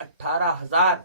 18,000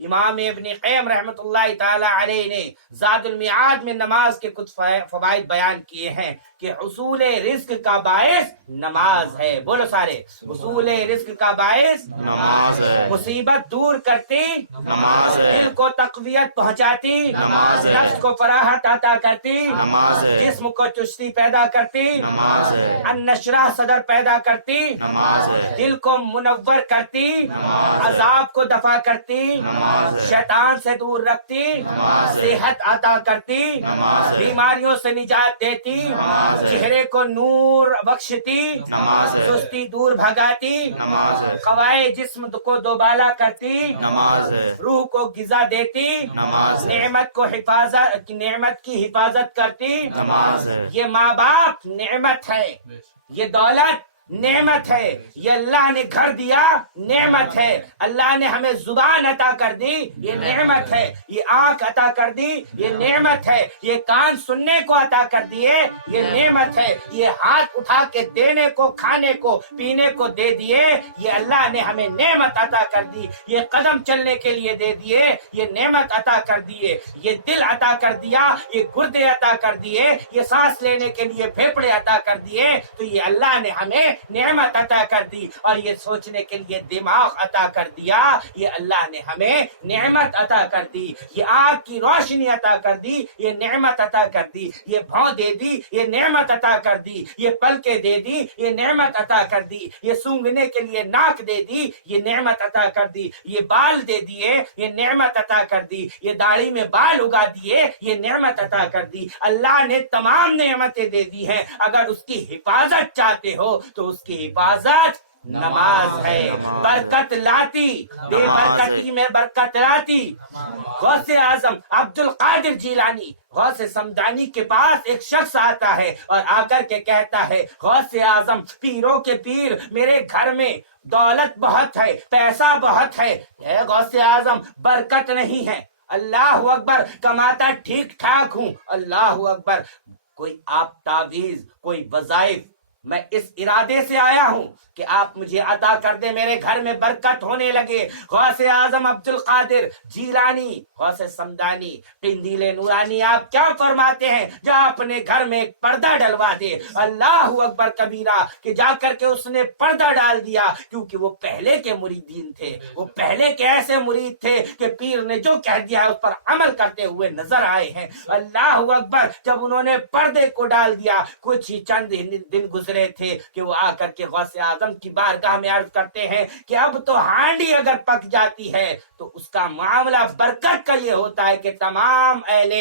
امام ابن قیم رحمۃ اللہ تعالی علیہ نے زاد المیعاد میں نماز کے کچھ فوائد بیان کیے ہیں کہ حصول رزق کا باعث نماز ہے. بولو سارے, حصول رزق کا باعث نماز ہے. مصیبت دور کرتی نماز ہے. دل کو تقویت پہنچاتی نماز ہے. نفس کو فراحت عطا کرتی نماز ہے. جسم کو چستی پیدا کرتی نماز ہے. النشرح صدر پیدا کرتی نماز ہے. دل کو منور کرتی نماز ہے. عذاب کو دفع کرتی نماز ہے. شیطان سے دور رکھتی نماز ہے. صحت عطا کرتی نماز ہے. بیماریوں سے نجات دیتی نماز ہے. چہرے کو نور بخشتی نماز ہے. سستی دور بھگاتی نماز ہے. قوائے جسم کو دوبالا کرتی نماز ہے. روح کو غذا دیتی نماز ہے. نعمت کی حفاظت کرتی. نماز ہے. یہ ماں باپ نعمت ہے, یہ دولت نعمت ہے, یہ اللہ نے گھر دیا نعمت ہے, اللہ نے ہمیں زبان عطا کر دی یہ نعمت ہے, یہ آنکھ عطا کر دی یہ نعمت ہے, یہ کان سننے کو عطا کر دیے یہ نعمت ہے, یہ ہاتھ اٹھا کے دینے کو کھانے کو پینے کو دے دیے یہ اللہ نے ہمیں نعمت عطا کر دی, یہ قدم چلنے کے لیے دے دیے یہ نعمت عطا کر دیے, یہ دل عطا کر دیا, یہ گردے عطا کر دیے, یہ سانس لینے کے لیے پھیپھڑے عطا کر دیے, تو یہ اللہ نے ہمیں نعمت عطا کر دی, اور یہ سوچنے کے لیے دماغ عطا کر دیا یہ اللہ نے ہمیں نعمت عطا کر دی, یہ آنکھ کی روشنی عطا کر دی یہ نعمت عطا کر دی, یہ بھاؤں دے دی یہ نعمت عطا کر دی, یہ پلکیں دے دی یہ نعمت عطا کر دی, یہ سونگھنے کے لیے ناک دے دی یہ نعمت عطا کر دی, یہ بال دے دیے یہ نعمت عطا کر دی, یہ داڑھی میں بال اگا دیے یہ نعمت عطا کر دی. اللہ نے تمام نعمتیں دے دی ہیں, اگر اس کی حفاظت چاہتے ہو تو اس کی حفاظت نماز ہے. برکت لاتی, بے برکتی میں برکت لاتی. غوث اعظم عبد القادر جیلانی غوث سمدانی کے پاس ایک شخص آتا ہے اور آ کر کے کہتا ہے, غوث اعظم پیروں کے پیر میرے گھر میں دولت بہت ہے, پیسہ بہت ہے, اے غوث اعظم برکت نہیں ہے. اللہ اکبر, کماتا ٹھیک ٹھاک ہوں. اللہ اکبر, کوئی آپ تعویذ, کوئی وظائف, میں اس ارادے سے آیا ہوں کہ آپ مجھے عطا کر دیں, میرے گھر میں برکت ہونے لگے. غوث اعظم عبد القادر جیلانی غوث سمدانی قندیل نورانی آپ کیا فرماتے ہیں, جا اپنے گھر میں ایک پردہ ڈلوا دے. اللہ اکبر کبیرہ, کہ جا کر کے اس نے پردہ ڈال دیا, کیونکہ وہ پہلے کے مریدین تھے, وہ پہلے کے ایسے مرید تھے کہ پیر نے جو کہہ دیا ہے اس پر عمل کرتے ہوئے نظر آئے ہیں. اللہ اکبر, جب انہوں نے پردے کو ڈال دیا, کچھ ہی چند دن گزرے تھے کہ وہ آ کر کے غوث اعظم کی بارگاہ میں عرض کرتے ہیں کہ اب تو ہانڈی اگر پک جاتی ہے تو اس کا معاملہ برکت کا یہ ہوتا ہے کہ تمام اہل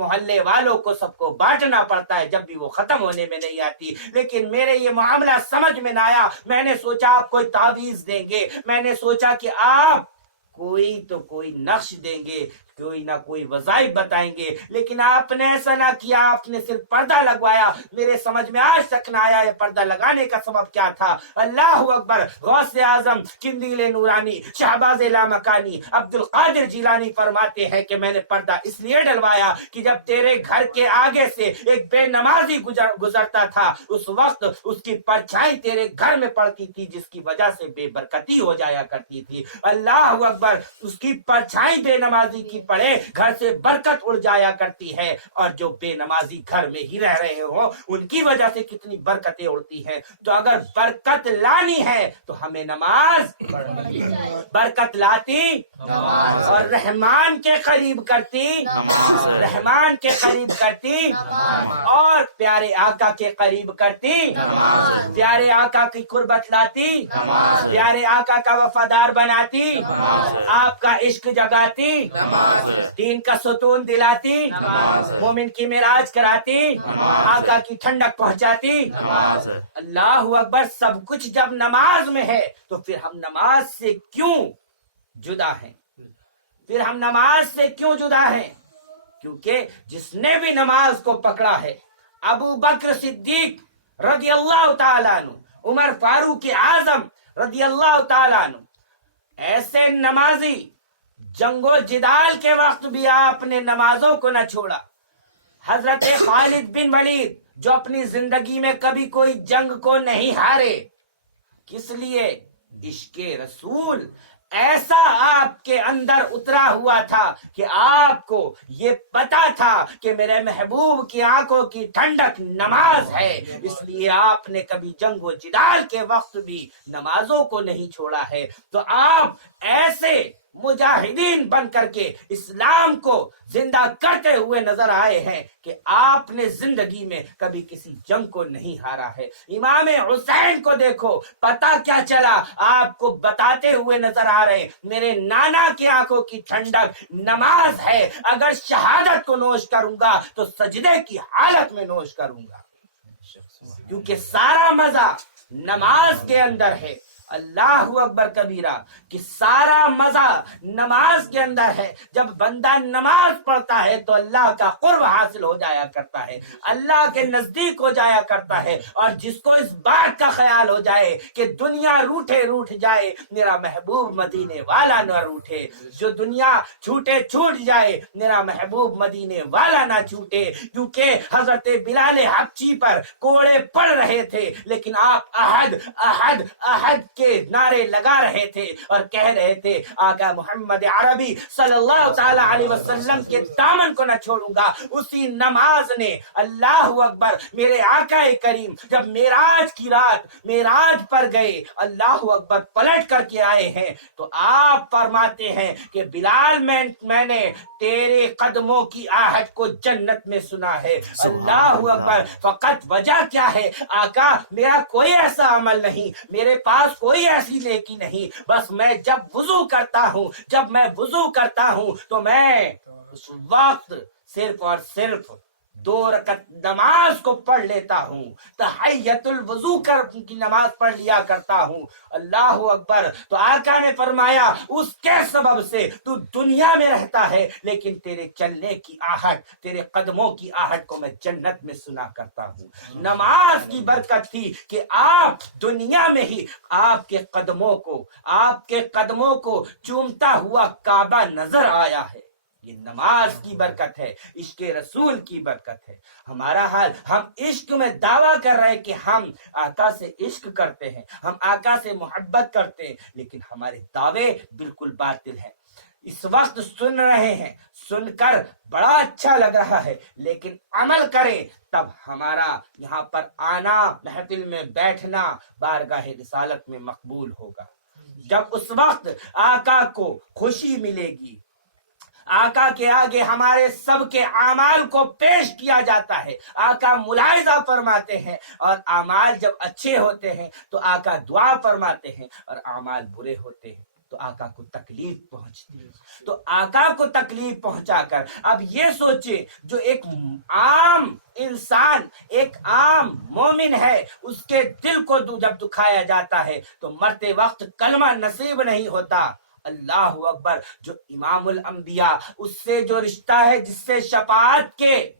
محلے والوں کو سب کو بانٹنا پڑتا ہے, جب بھی وہ ختم ہونے میں نہیں آتی. لیکن میرے یہ معاملہ سمجھ میں نہ آیا, میں نے سوچا آپ کوئی تعویذ دیں گے, میں نے سوچا کہ آپ کوئی نقش دیں گے, کوئی نہ کوئی وظائف بتائیں گے, لیکن آپ نے ایسا نہ کیا, آپ نے صرف پردہ لگوایا. میرے سمجھ میں آج تک نہ آیا یہ پردہ لگانے کا سبب کیا تھا. اللہ اکبر, غوث اعظم قندیل نورانی شہباز لامکانی عبد القادر جیلانی فرماتے ہیں کہ میں نے پردہ اس لیے ڈلوایا کہ جب تیرے گھر کے آگے سے ایک بے نمازی گزرتا تھا, اس وقت اس کی پرچھائی تیرے گھر میں پڑتی تھی, جس کی وجہ سے بے برکتی ہو جایا کرتی تھی. اللہ اکبر, اس کی پرچھائی بے نمازی کی پڑے گھر سے برکت اڑ جایا کرتی ہے, اور جو بے نمازی گھر میں ہی رہ رہے ہوں ان کی وجہ سے کتنی برکتیں اڑتی ہیں. تو اگر برکت لانی ہے تو ہمیں نماز برکت لاتی اور رحمان کے قریب کرتی, رحمان کے قریب کرتی, اور پیارے آقا کے قریب کرتی, پیارے آقا کی قربت لاتی, پیارے آقا کا وفادار بناتی, آپ کا عشق جگاتی, دین کا ستون دلاتی, مومن کی معراج کراتی, آقا کی ٹھنڈک پہنچاتی. اللہ اکبر, سب کچھ جب نماز میں ہے تو پھر ہم نماز سے کیوں جدا ہیں, پھر ہم نماز سے کیوں جدا ہیں؟ کیونکہ جس نے بھی نماز کو پکڑا ہے, ابو بکر صدیق رضی اللہ تعالیٰ عنہ, عمر فاروق اعظم رضی اللہ تعالیٰ عنہ, ایسے نمازی جنگ و جدال کے وقت بھی آپ نے نمازوں کو نہ چھوڑا. حضرت خالد بن ولید جو اپنی زندگی میں کبھی کوئی جنگ کو نہیں ہارے, کس لیے؟ عشق رسول, ایسا آپ کے اندر اترا ہوا تھا کہ آپ کو یہ پتا تھا کہ میرے محبوب کی آنکھوں کی ٹھنڈک نماز ہے، اس لیے آپ نے کبھی جنگ و جدال کے وقت بھی نمازوں کو نہیں چھوڑا ہے۔ تو آپ ایسے مجاہدین بن کر کے اسلام کو زندہ کرتے ہوئے نظر آئے ہیں کہ آپ نے زندگی میں کبھی کسی جنگ کو نہیں ہارا ہے۔ امام حسین کو دیکھو، پتہ کیا چلا، آپ کو بتاتے ہوئے نظر آ رہے، میرے نانا کی آنکھوں کی ٹھنڈک نماز ہے، اگر شہادت کو نوش کروں گا تو سجدے کی حالت میں نوش کروں گا، کیونکہ سارا مزہ نماز کے اندر ہے۔ اللہ اکبر کبیرہ، کہ سارا مزہ نماز کے اندر ہے۔ جب بندہ نماز پڑھتا ہے تو اللہ کا قرب حاصل ہو جایا کرتا ہے، اللہ کے نزدیک ہو جایا کرتا ہے۔ اور جس کو اس بات کا خیال ہو جائے کہ دنیا روٹھے روٹھ جائے، میرا محبوب مدینے والا نہ روٹھے، جو دنیا چھوٹے چھوٹ جائے، میرا محبوب مدینے والا نہ چھوٹے، کیونکہ حضرت بلال حبشی پر کوڑے پڑ رہے تھے، لیکن آپ احد احد احد کے نعرے لگا رہے تھے اور کہہ رہے تھے آقا محمد عربی صلی اللہ تعالی علیہ وسلم کے دامن کو نہ چھوڑوں گا۔ اسی نماز نے، اللہ اکبر، میرے آقا کریم جب معراج کی رات معراج پر گئے، اللہ اکبر، پلٹ کر کے آئے ہیں تو آپ فرماتے ہیں کہ بلال میں نے تیرے قدموں کی آہٹ کو جنت میں سنا ہے۔ اللہ اکبر، فقط وجہ کیا ہے آقا؟ میرا کوئی ایسا عمل نہیں، میرے پاس کوئی ایسی نیکی نہیں، بس میں جب وضو کرتا ہوں تو میں اس وقت صرف اور صرف 2 رکعت نماز کو پڑھ لیتا ہوں، تحیت الوضو کی نماز پڑھ لیا کرتا ہوں۔ اللہ اکبر، تو آقا نے فرمایا اس کے سبب سے تو دنیا میں رہتا ہے، لیکن تیرے چلنے کی آہٹ، تیرے قدموں کی آہٹ کو میں جنت میں سنا کرتا ہوں۔ نماز کی برکت تھی کہ آپ دنیا میں ہی آپ کے قدموں کو چومتا ہوا کعبہ نظر آیا ہے۔ یہ نماز کی برکت ہے، عشق رسول کی برکت ہے۔ ہمارا حال، ہم عشق میں دعویٰ کر رہے کہ ہم آقا سے عشق کرتے ہیں، ہم آقا سے محبت کرتے ہیں، لیکن ہمارے دعوے بالکل باطل ہیں۔ اس وقت سن رہے ہیں، سن کر بڑا اچھا لگ رہا ہے، لیکن عمل کریں تب ہمارا یہاں پر آنا، محفل میں بیٹھنا بارگاہ رسالت میں مقبول ہوگا۔ جب اس وقت آقا کو خوشی ملے گی، آقا کے آگے ہمارے سب کے اعمال کو پیش کیا جاتا ہے، آقا ملاحظہ فرماتے ہیں، اور اعمال جب اچھے ہوتے ہیں تو آقا دعا فرماتے ہیں، اور اعمال برے ہوتے ہیں تو آقا کو تکلیف پہنچتی ہے۔ تو آقا کو تکلیف پہنچا کر اب یہ سوچیں، جو ایک عام انسان، ایک عام مومن ہے، اس کے دل کو جب دکھایا جاتا ہے تو مرتے وقت کلمہ نصیب نہیں ہوتا۔ اللہ اکبر، جو امام الانبیاء، اس سے جو رشتہ ہے جس سے شفاعت کے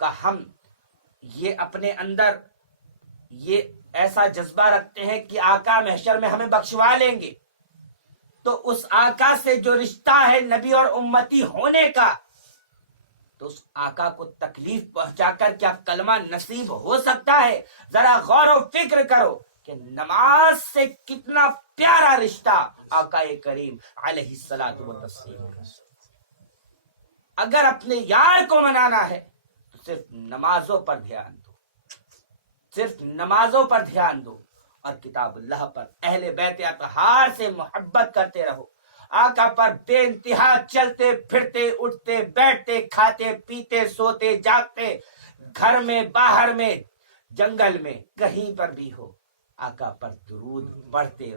کا، ہم یہ اپنے اندر یہ ایسا جذبہ رکھتے ہیں کہ آقا محشر میں ہمیں بخشوا لیں گے، تو اس آقا سے جو رشتہ ہے نبی اور امتی ہونے کا، تو اس آقا کو تکلیف پہنچا کر کیا کلمہ نصیب ہو سکتا ہے؟ ذرا غور و فکر کرو کہ نماز سے کتنا پیارا رشتہ آقا کریم علیہ الصلوۃ والتسلیم۔ اگر اپنے یار کو منانا ہے تو صرف نمازوں پر دھیان دو، صرف نمازوں پر دھیان دو، اور کتاب اللہ پر، اہل بیت اطہار سے محبت کرتے رہو، آقا پر بے انتہا چلتے پھرتے، اٹھتے بیٹھتے، کھاتے پیتے، سوتے جاگتے، گھر میں باہر میں جنگل میں کہیں پر بھی ہو، آقا پر درود پڑھتے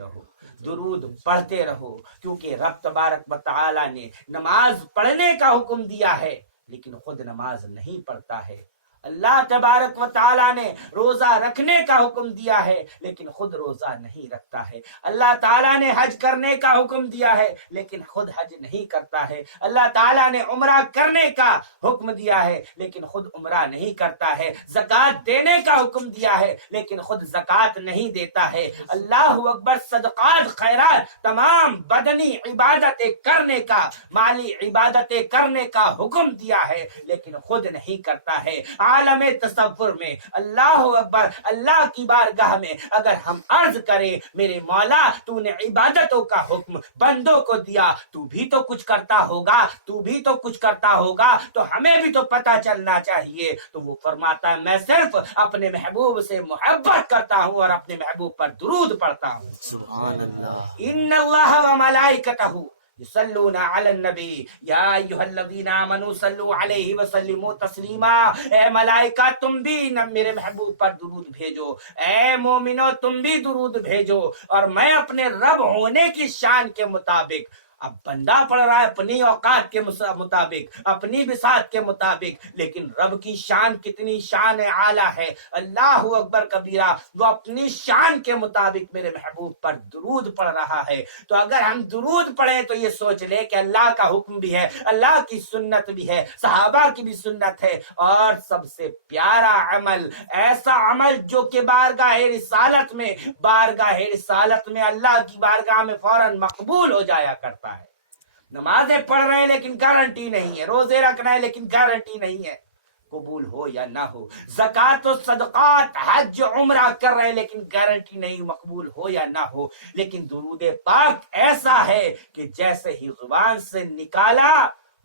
رہو، کیونکہ رب تبارک و تعالی نے نماز پڑھنے کا حکم دیا ہے لیکن خود نماز نہیں پڑھتا ہے۔ اللہ تبارک و تعالیٰ نے روزہ رکھنے کا حکم دیا ہے لیکن خود روزہ نہیں رکھتا ہے۔ اللہ تعالیٰ نے حج کرنے کا حکم دیا ہے لیکن خود حج نہیں کرتا ہے۔ اللہ تعالیٰ نے عمرہ کرنے کا حکم دیا ہے لیکن خود عمرہ نہیں کرتا ہے۔ زکوٰۃ دینے کا حکم دیا ہے لیکن خود زکوٰۃ نہیں دیتا ہے۔ اللہ اکبر، صدقات، خیرات، تمام بدنی عبادتیں کرنے کا، مالی عبادتیں کرنے کا حکم دیا ہے لیکن خود نہیں کرتا ہے۔ عالم تصور میں اللہ اکبر اللہ کی بارگاہ میں اگر ہم عرض کریں میرے مولا تو نے عبادتوں کا حکم بندوں کو دیا، تو بھی تو کچھ کرتا ہوگا، تو بھی تو کچھ کرتا ہوگا، تو ہمیں بھی تو پتہ چلنا چاہیے۔ تو وہ فرماتا ہے میں صرف اپنے محبوب سے محبت کرتا ہوں اور اپنے محبوب پر درود پڑھتا ہوں۔ سبحان اللہ۔ ان اللہ و ملائکتہ یصلون علی النبی یا ایھا الذین آمنوا صلوا علیہ وسلموا تسلیما۔ اے ملائکہ تم بھی میرے محبوب پر درود بھیجو، اے مومنو تم بھی درود بھیجو۔ اور میں اپنے رب ہونے کی شان کے مطابق، اب بندہ پڑھ رہا ہے اپنی اوقات کے مطابق، اپنی بساط کے مطابق، لیکن رب کی شان کتنی شان اعلیٰ ہے، اللہ اکبر کبیرہ، وہ اپنی شان کے مطابق میرے محبوب پر درود پڑھ رہا ہے۔ تو اگر ہم درود پڑھیں تو یہ سوچ لے کہ اللہ کا حکم بھی ہے، اللہ کی سنت بھی ہے، صحابہ کی بھی سنت ہے، اور سب سے پیارا عمل، ایسا عمل جو کہ بارگاہ رسالت میں اللہ کی بارگاہ میں فوراً مقبول ہو جایا کرتا ہے۔ نمازیں پڑھ رہے ہیں لیکن گارنٹی نہیں ہے، روزے رکھ رہے ہیں لیکن گارنٹی نہیں ہے قبول ہو یا نہ ہو، زکوٰۃ و صدقات حج عمرہ کر رہے ہیں لیکن گارنٹی نہیں مقبول ہو یا نہ ہو۔ لیکن درود پاک ایسا ہے کہ جیسے ہی زبان سے نکالا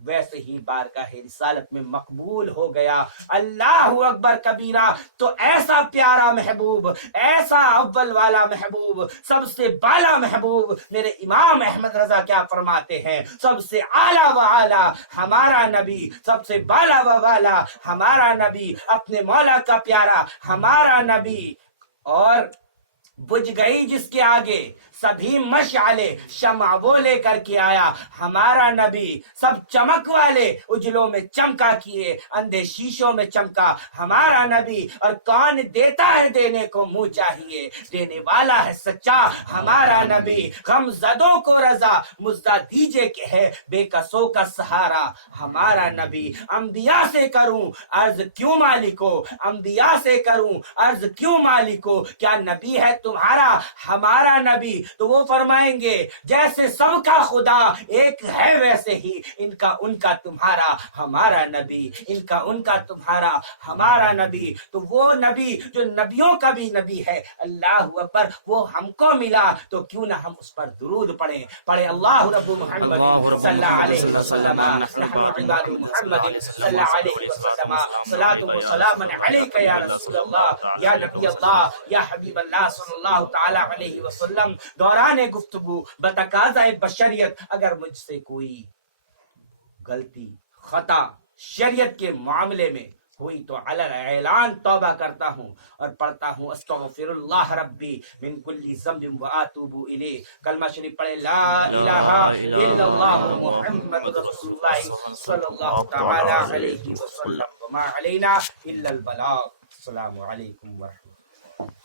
ویسے ہی بارگاہ رسالت میں مقبول ہو گیا۔ اللہ اکبر کبیرہ۔ تو ایسا پیارا محبوب، ایسا اول والا محبوب، سب سے بالا محبوب، میرے امام احمد رضا کیا فرماتے ہیں، سب سے اعلیٰ و اعلیٰ ہمارا نبی، سب سے بالا و بالا ہمارا نبی، اپنے مولا کا پیارا ہمارا نبی۔ اور بجھ گئی جس کے آگے سبھی مشعلے، شمع وہ لے کر کے آیا ہمارا نبی، سب چمک والے اجلوں میں چمکا کیے، اندھے شیشوں میں چمکا ہمارا نبی۔ اور کون دیتا ہے دینے کو منہ چاہیے، دینے والا ہے سچا ہمارا نبی۔ غم زدوں کو رضا مزدہ دیجے کہ ہے بے کسوں کا سہارا ہمارا نبی۔ انبیاء سے کروں عرض کیوں مالکو، انبیاء سے کروں عرض کیوں مالکو، کیا نبی ہے تمہارا ہمارا نبی؟ تو وہ فرمائیں گے جیسے سب کا خدا ایک ہے ویسے ہی ان کا تمہارا ہمارا نبی، ان کا تمہارا ہمارا نبی۔ تو وہ نبی جو نبیوں کا بھی نبی ہے، اللہ اکبر، وہ ہم کو ملا تو کیوں نہ ہم اس پر درود پڑھیں۔ اللہ رب محمد صلی اللہ علیہ وسلم، نحن عباد محمد صلی اللہ علیہ وسلم، صلاۃ و سلام علیک یا رسول اللہ، یا نبی اللہ، یا حبیب اللہ صلی اللہ تعالی علیہ وسلم۔ دوران گفتگو بتقاضۂ بشریت اگر مجھ سے کوئی غلطی خطا شریعت کے معاملے میں ہوئی تو علن اعلان توبہ کرتا ہوں اور پڑھتا ہوں استغفر اللہ ربی من کل ذنب واتوب الیہ۔ کلمہ شریف پڑھے لا الہ الا اللہ محمد رسول اللہ صلی اللہ تعالی علیہ وسلم، وما علینا الا البلاغ۔ السلام علیکم ورحمۃ اللہ۔